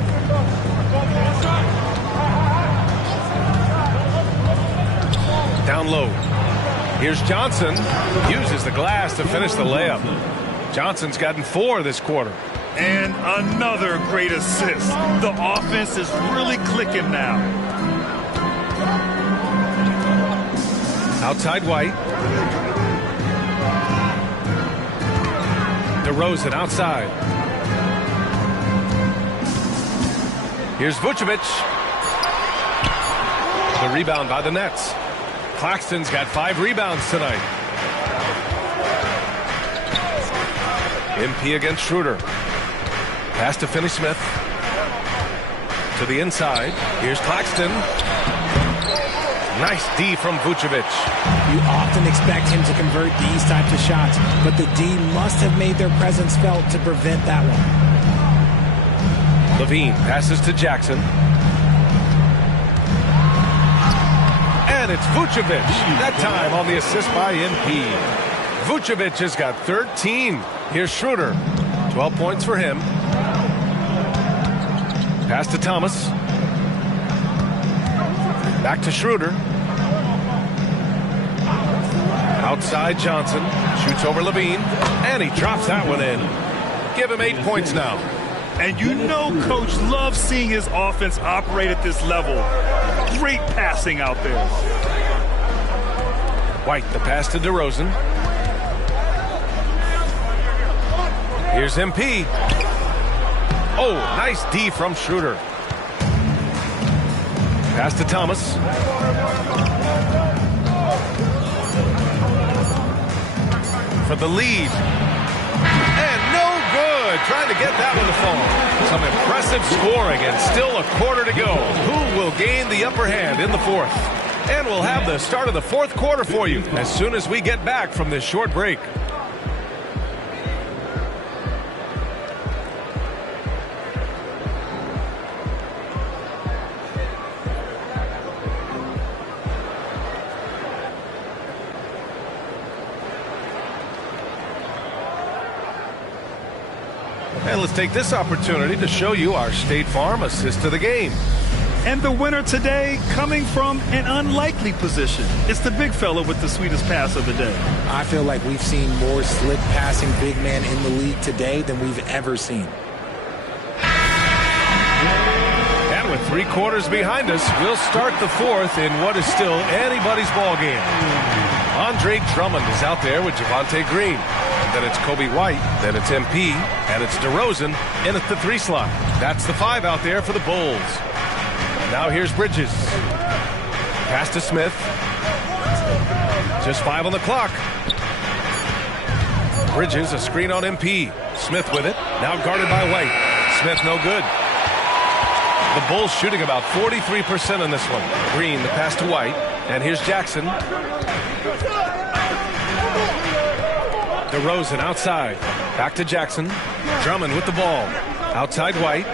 Down low. Here's Johnson. Uses the glass to finish the layup. Johnson's gotten 4 this quarter. And another great assist. The offense is really clicking now. Outside White. DeRozan outside. Here's Vucevic. The rebound by the Nets. Claxton's got 5 rebounds tonight. MP against Schroeder. Pass to Finney-Smith. To the inside. Here's Claxton. Nice D from Vucevic. You often expect him to convert these types of shots, but the D must have made their presence felt to prevent that one. Levine passes to Jackson. And it's Vucevic. That time on the assist by MP. Vucevic has got 13. Here's Schroeder. 12 points for him. Pass to Thomas. Back to Schroeder. Outside Johnson. Shoots over Levine. And he drops that one in. Give him 8 points now. And you know Coach loves seeing his offense operate at this level. Great passing out there. White, the pass to DeRozan. Here's MP. Oh, nice D from Schroeder. Pass to Thomas. For the lead. And no good. Trying to get that one to fall. Some impressive scoring and still a quarter to go. Who will gain the upper hand in the fourth? And we'll have the start of the fourth quarter for you as soon as we get back from this short break. And let's take this opportunity to show you our State Farm assist to the game. And the winner today coming from an unlikely position. It's the big fella with the sweetest pass of the day. I feel like we've seen more slick passing big man in the league today than we've ever seen. And with 3 quarters behind us, we'll start the fourth in what is still anybody's ball game. Andre Drummond is out there with Javonte Green. Then it's Kobe White. Then it's MP. And it's DeRozan in at the 3 slot. That's the 5 out there for the Bulls. Now here's Bridges. Pass to Smith. Just 5 on the clock. Bridges, a screen on MP. Smith with it. Now guarded by White. Smith no good. The Bulls shooting about 43% on this one. Green, the pass to White. And here's Jackson. DeRozan outside. Back to Jackson. Drummond with the ball. Outside White.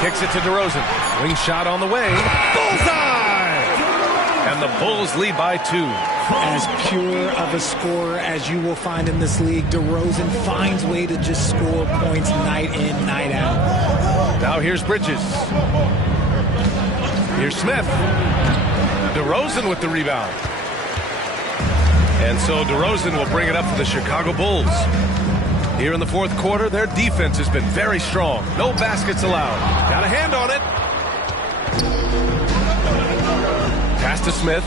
Kicks it to DeRozan. Wing shot on the way. Bullseye! And the Bulls lead by 2. As pure of a scorer as you will find in this league, DeRozan finds way to just score points night in, night out. Now here's Bridges. Here's Smith. DeRozan with the rebound. And so DeRozan will bring it up for the Chicago Bulls. Here in the fourth quarter, their defense has been very strong. No baskets allowed. Got a hand on it. Pass to Smith.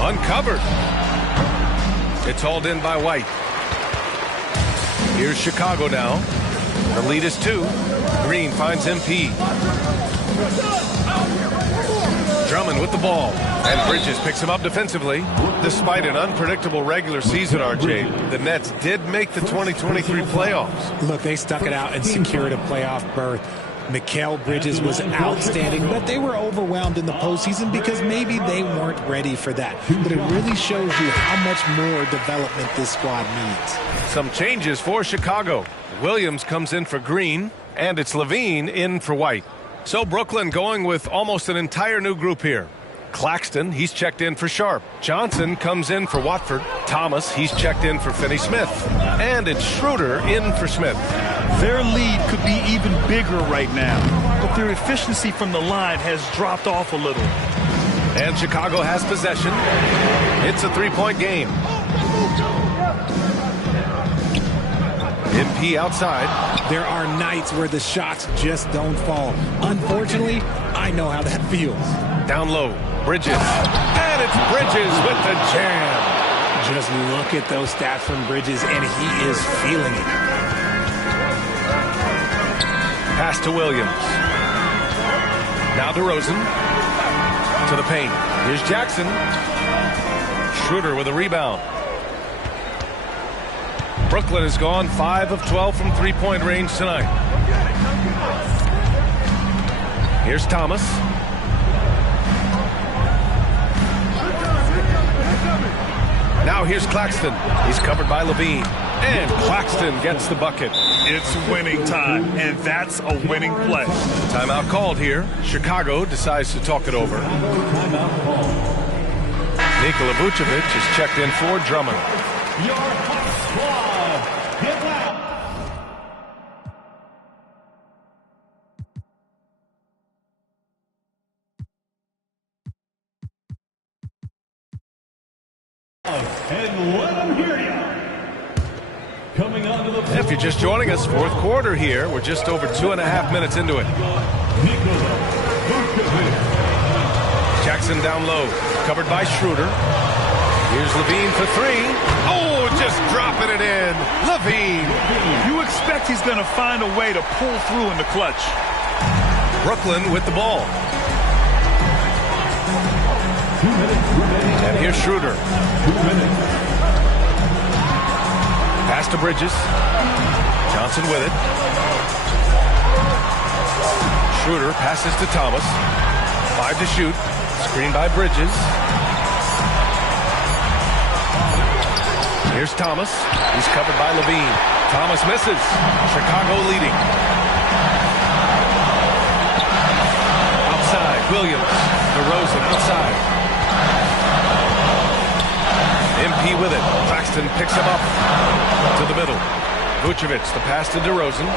Uncovered. It's hauled in by White. Here's Chicago now. The lead is 2. Green finds MP. Drummond with the ball. And Bridges picks him up defensively. Despite an unpredictable regular season, RJ, the Nets did make the 2023 playoffs. Look, they stuck it out and secured a playoff berth. Mikal Bridges was outstanding, but they were overwhelmed in the postseason because maybe they weren't ready for that. But it really shows you how much more development this squad needs. Some changes for Chicago. Williams comes in for Green, and it's Levine in for White. So Brooklyn going with almost an entire new group here. Claxton, he's checked in for Sharp. Johnson comes in for Watford. Thomas, he's checked in for Finney-Smith. And it's Schroeder in for Smith. Their lead could be even bigger right now. But their efficiency from the line has dropped off a little. And Chicago has possession. It's a three-point game. MP outside. There are nights where the shots just don't fall. Unfortunately, I know how that feels. Down low, Bridges. And it's Bridges with the jam. Just look at those stats from Bridges, and he is feeling it. Pass to Williams. Now DeRozan. To the paint. Here's Jackson. Schroeder with a rebound. Brooklyn has gone 5 of 12 from three-point range tonight. Here's Thomas. Now here's Claxton. He's covered by Levine. And Claxton gets the bucket. It's winning time, and that's a winning play. Timeout called here. Chicago decides to talk it over. Nikola Vucevic is checked in for Drummond. Your hot squad, get out. And let them hear you. Coming onto the If you're just joining us, fourth quarter here. We're just over 2.5 minutes into it. Jackson down low, covered by Schroeder. Here's Levine for three. Oh, just dropping it in. Levine. You expect he's going to find a way to pull through in the clutch. Brooklyn with the ball. And here's Schroeder. Pass to Bridges. Johnson with it. Schroeder passes to Thomas. 5 to shoot. Screen by Bridges. Here's Thomas. He's covered by Levine. Thomas misses. Chicago leading. Outside, Williams. DeRozan outside. MP with it. Claxton picks him up to the middle. Vucevic, the pass to DeRozan.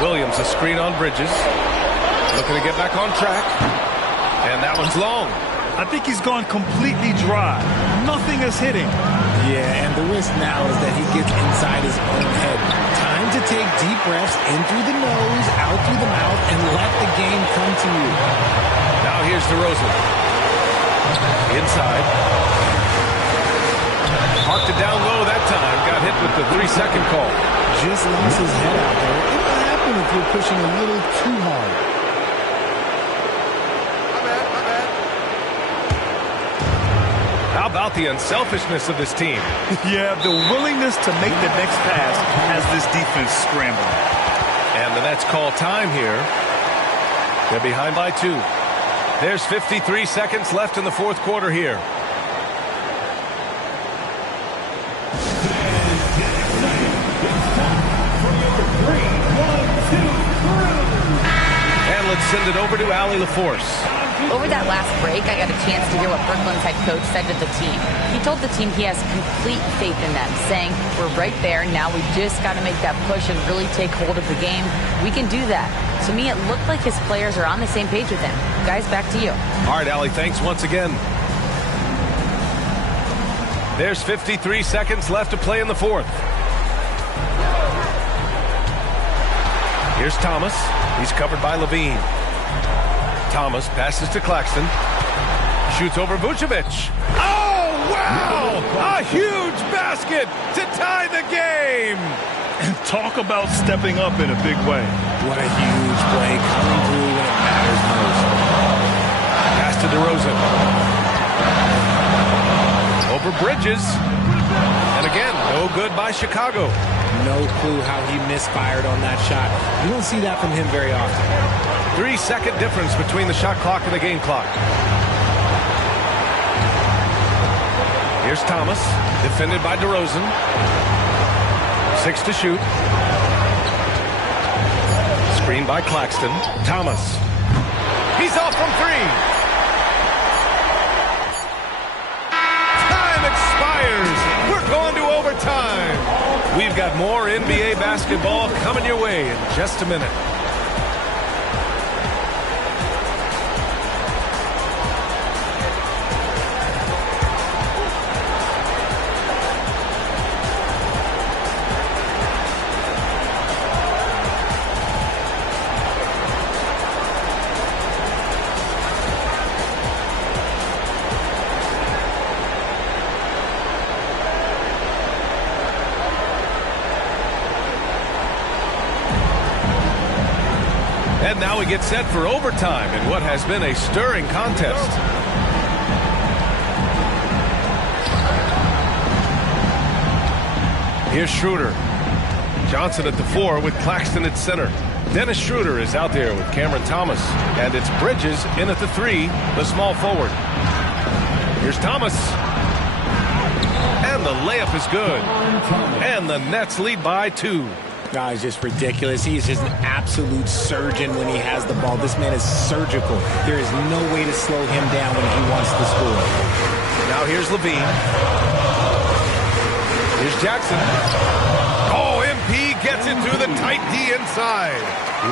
Williams, a screen on Bridges. Looking to get back on track. And that one's long. I think he's gone completely dry. Nothing is hitting. Yeah, and the risk now is that he gets inside his own head. Time to take deep breaths in through the nose, out through the mouth, and let the game come to you. Now here's DeRozan. Inside. Parked it down low that time. Got hit with the 3-second call. Just lost his head out there. It'll happen if you're pushing a little too hard. How about the unselfishness of this team? Yeah, the willingness to make the next pass has this defense scrambling. And the Nets call time here. They're behind by 2. There's 53 seconds left in the fourth quarter here. And let's send it over to Allie LaForce. Over that last break, I got a chance to hear what Brooklyn's head coach said to the team. He told the team he has complete faith in them, saying, we're right there, now we just got to make that push and really take hold of the game. We can do that. To me, it looked like his players are on the same page with him. Guys, back to you. All right, Allie, thanks once again. There's 53 seconds left to play in the fourth. Here's Thomas. He's covered by Levine. Thomas passes to Claxton. Shoots over Vucevic. Oh, wow! A huge basket to tie the game! And talk about stepping up in a big way. What a huge play coming through when it matters most. Pass to DeRozan. Over Bridges. And again, no good by Chicago. No clue how he misfired on that shot. You don't see that from him very often. 3-second difference between the shot clock and the game clock. Here's Thomas, defended by DeRozan. 6 to shoot. Screen by Claxton. Thomas. He's off from 3. Time expires. We're going to overtime. We've got more NBA basketball coming your way in just a minute. And now we get set for overtime in what has been a stirring contest. Here's Schroeder. Johnson at the 4 with Claxton at center. Dennis Schroeder is out there with Cameron Thomas. And it's Bridges in at the 3, the small forward. Here's Thomas. And the layup is good. And the Nets lead by 2. No, he's just ridiculous. He's just an absolute surgeon when he has the ball. This man is surgical. There is no way to slow him down when he wants to score. Now here's Levine. Here's Jackson. Oh, MP gets it through the tight D inside.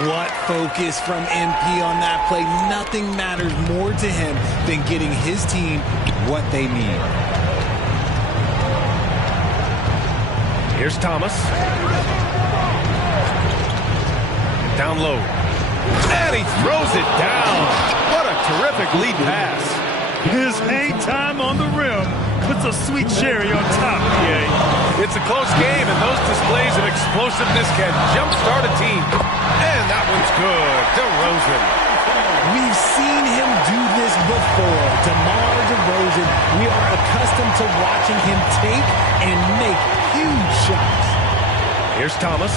What focus from MP on that play. Nothing matters more to him than getting his team what they need. Here's Thomas. Down low. And he throws it down. What a terrific lead pass. His hang time on the rim puts a sweet cherry on top, PA. It's a close game, and those displays of explosiveness can jumpstart a team. And that one's good. DeRozan. We've seen him do this before. DeMar DeRozan, we are accustomed to watching him take and make huge shots. Here's Thomas.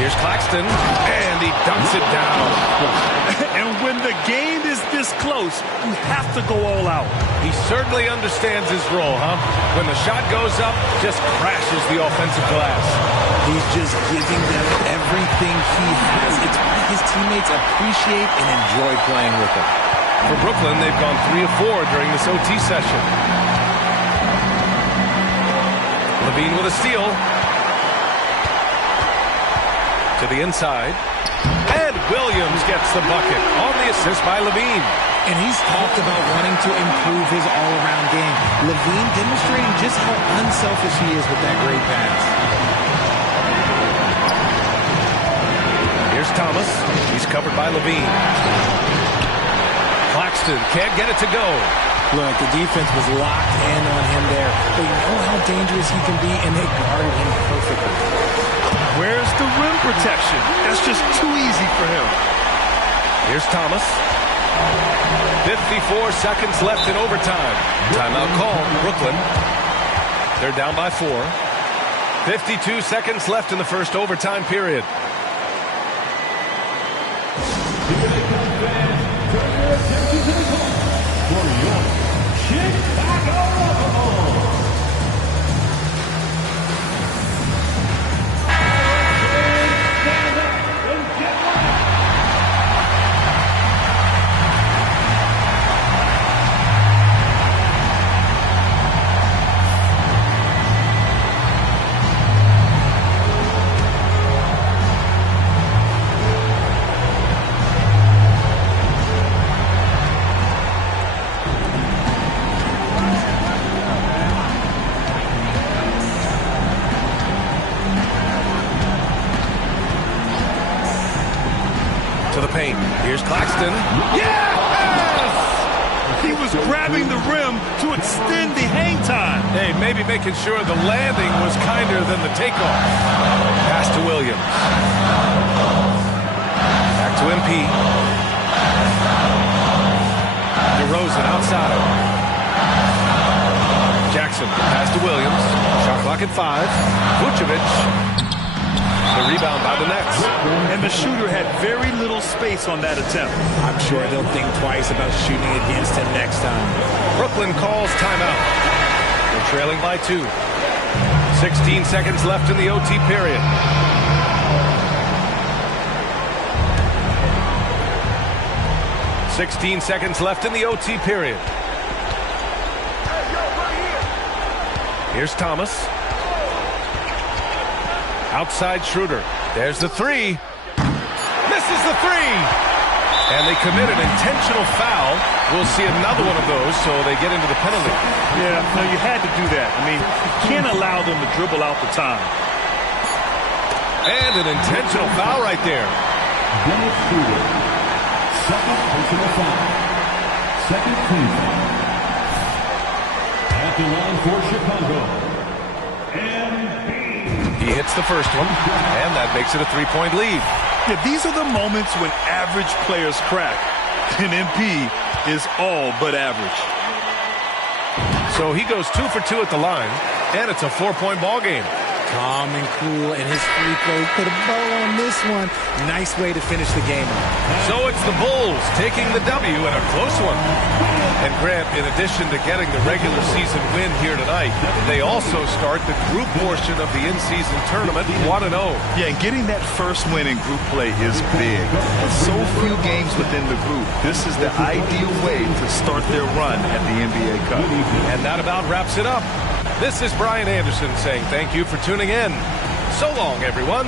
Here's Claxton, and he dunks it down. And when the game is this close, you have to go all out. He certainly understands his role, huh? When the shot goes up, just crashes the offensive glass. He's just giving them everything he has. It's why his teammates appreciate and enjoy playing with him. For Brooklyn, they've gone 3 of 4 during this OT session. Levine with a steal. To the inside. And Williams gets the bucket on the assist by Levine. And he's talked about wanting to improve his all-around game. Levine demonstrating just how unselfish he is with that great pass. Here's Thomas. He's covered by Levine. Claxton can't get it to go. Look, the defense was locked in on him there. They know how dangerous he can be, and they guarded him perfectly. Where's the rim protection? That's just too easy for him. Here's Thomas. 54 seconds left in overtime. Timeout called, Brooklyn. They're down by 4. 52 seconds left in the first overtime period. To the paint. Here's Claxton. Yes! He was grabbing the rim to extend the hang time. Hey, maybe making sure the landing was kinder than the takeoff. Pass to Williams. Back to MP. DeRozan outside. Jackson. Pass to Williams. Shot clock at 5. Vucevic. The rebound by the Nets. And the shooter had very little space on that attempt. I'm sure they'll think twice about shooting against him next time. Brooklyn calls timeout. They're trailing by 2. 16 seconds left in the OT period. .16 seconds left in the OT period. Here's Thomas. Outside Schroeder. There's the 3. Misses the 3. And they commit an intentional foul. We'll see another one of those, so they get into the penalty. Yeah, no, you had to do that. I mean, you can't allow them to dribble out the time. And an intentional foul right there. Dennis Schroeder. Second personal foul. Second team foul. At the line for Chicago. MP. He hits the first one, and that makes it a 3-point lead. Yeah, these are the moments when average players crack, and MP is all but average. So he goes 2 for 2 at the line, and it's a 4-point ball game. Calm and cool, and his free throw put a bow on this one. Nice way to finish the game off. So it's the Bulls taking the W in a close one. And Grant, in addition to getting the regular season win here tonight, they also start the group portion of the in-season tournament 1-0. Yeah, and getting that first win in group play is big. With so few games within the group, this is the ideal way to start their run at the NBA Cup. And that about wraps it up. This is Brian Anderson saying thank you for tuning in. So long, everyone.